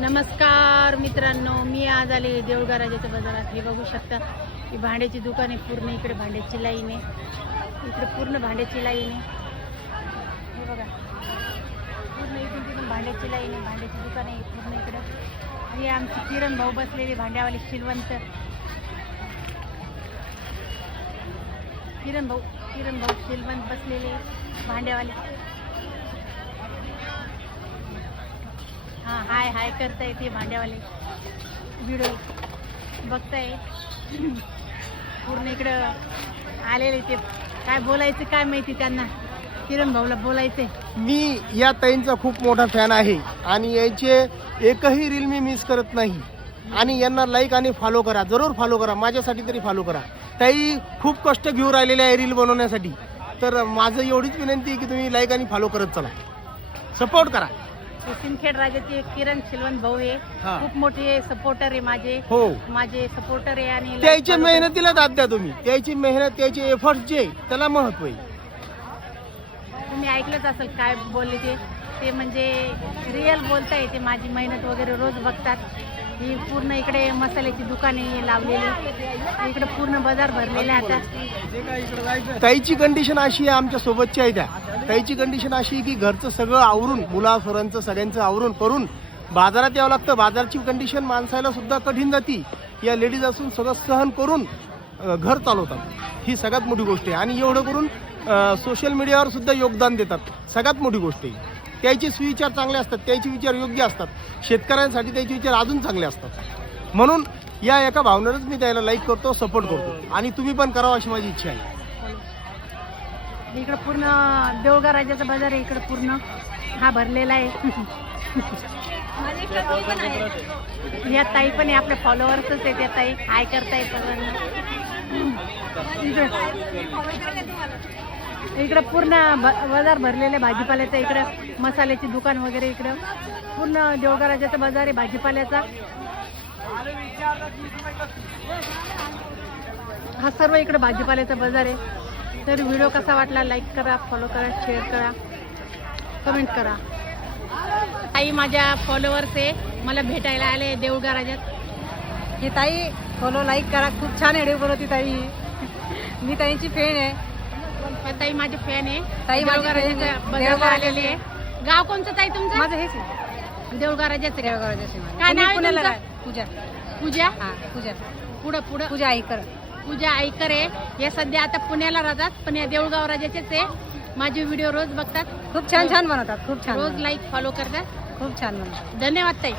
नमस्कार मित्रांनो, मी आज आले देऊळगाव राजाच्या बाजारात. हे बघू शकता ही भांड्याची दुकान आहे. पूर्ण इकडे भांड्याची लाईन आहे. इकडे पूर्ण भांड्याची लाईन आहे. हे बघा, पूर्ण इकडून तिकडून भांड्याची लाईन आहे. भांड्याची दुकान आहे पूर्ण इकडे. हे आमचे किरण भाऊ बसलेले भांड्यावाले शिलवंत. किरण भाऊ शिलवंत बसलेले भांड्यावाले. हां, हाय हाय करताय ते भांड्यावाले. व्हिडिओ बघताय. पूर्ण इकडं आलेले ते. काय बोलायचं काय माहिती त्यांना. किरण भाऊला बोलायचंय. मी या ताईंचा खूप मोठा फॅन आहे आणि याचे एकही रील मी मिस करत नाही. आणि यांना लाईक आणि फॉलो करा, जरूर फॉलो करा, माझ्यासाठी तरी फॉलो करा. ताई खूप कष्ट घेऊन राहिलेले आहे रील बनवण्यासाठी. तर माझं एवढीच विनंती आहे की तुम्ही लाईक आणि फॉलो करत चला, सपोर्ट करा. सिंदखेड राजाचे किरण शिलवंत भाऊ आहे. खूप मोठे सपोर्टर आहे माझे. हो, माझे सपोर्टर आहे. आणि त्याच्या मेहनतीला दाद द्या तुम्ही. त्याची मेहनत, त्याचे एफर्ट जे त्याला महत्व आहे. तुम्ही ऐकलंच असेल काय बोलले ते म्हणजे रिअल बोलताय. ते माझी मेहनत वगैरे रोज बघतात. ही पूर्ण इकडे मसाल्याची दुकाने लावलेली. इकडे पूर्ण बाजार भरलेला आता. ताईची कंडिशन अशी आहे, आमच्या सोबतची आहे त्या ताईची कंडिशन अशी आहे की घरचं सगळं आवरून, मुलासोरांचं सगळ्यांचं आवरून करून बाजारात यावं लागतं. बाजारची कंडिशन माणसाला सुद्धा कठीण जाती. या लेडीज असून सगळं सहन करून घर चालवतात. ही सगळ्यात मोठी गोष्ट आहे. आणि एवढं करून सोशल मीडियावर सुद्धा योगदान देतात. सगळ्यात मोठी गोष्ट आहे. त्याचे सुविचार चांगले असतात, त्याचे विचार योग्य असतात. शेतकऱ्यांसाठी त्याचे विचार अजून चांगले असतात. म्हणून या एका भावनेवरच मी त्याला लाईक करतो, सपोर्ट करतो. आणि तुम्ही पण करावं अशी माझी इच्छा आहे. इकडे पूर्ण देऊळगाव राजाचा बाजार आहे. इकडे पूर्ण हा भरलेला आहे. या ताई पण आहे, आपल्या फॉलोअर्सच आहे त्या ताई. हाय करताय सगळ्यांना. इकडं पूर्ण बाजार भरलेले भाजीपाल्याचं. इकडं मसाल्याची दुकान वगैरे. इकडं पूर्ण देऊळगाव राजाचा बाजार आहे भाजीपाल्याचा. हा सर्व इकडं भाजीपाल्याचा बाजार आहे. तर व्हिडिओ कसा वाटला लाईक करा, फॉलो करा, शेअर करा, कमेंट करा. ताई माझ्या फॉलोअर्स आहे, मला भेटायला आले देऊळगाव राजात. ही ताई फॉलो लाईक करा. खूप छान व्हिडिओ बनवती ताई. मी ताईची फॅन आहे. ताई माझे फॅन आहे. ताई देऊळगाव राजाच्या बाजारला आलेली आहे. गाव कोणतं ताई तुमचं? माझं हेच आहे, देऊळगाव राजाचं. देऊळगाव राजाची. काय नाव आहे पुण्याला तुमचं? पूजा. पूजा. हा, पूजा. पुढं पूजा ऐकर. पूजा ऐकर आहे. या सध्या आता पुण्याला राहतात, पण या देऊळगाव राजाचेच आहे. माझे व्हिडिओ रोज बघतात. खूप छान बनवतात. खूप छान रोज लाईक फॉलो करतात. खूप छान बनवतात. धन्यवाद ताई.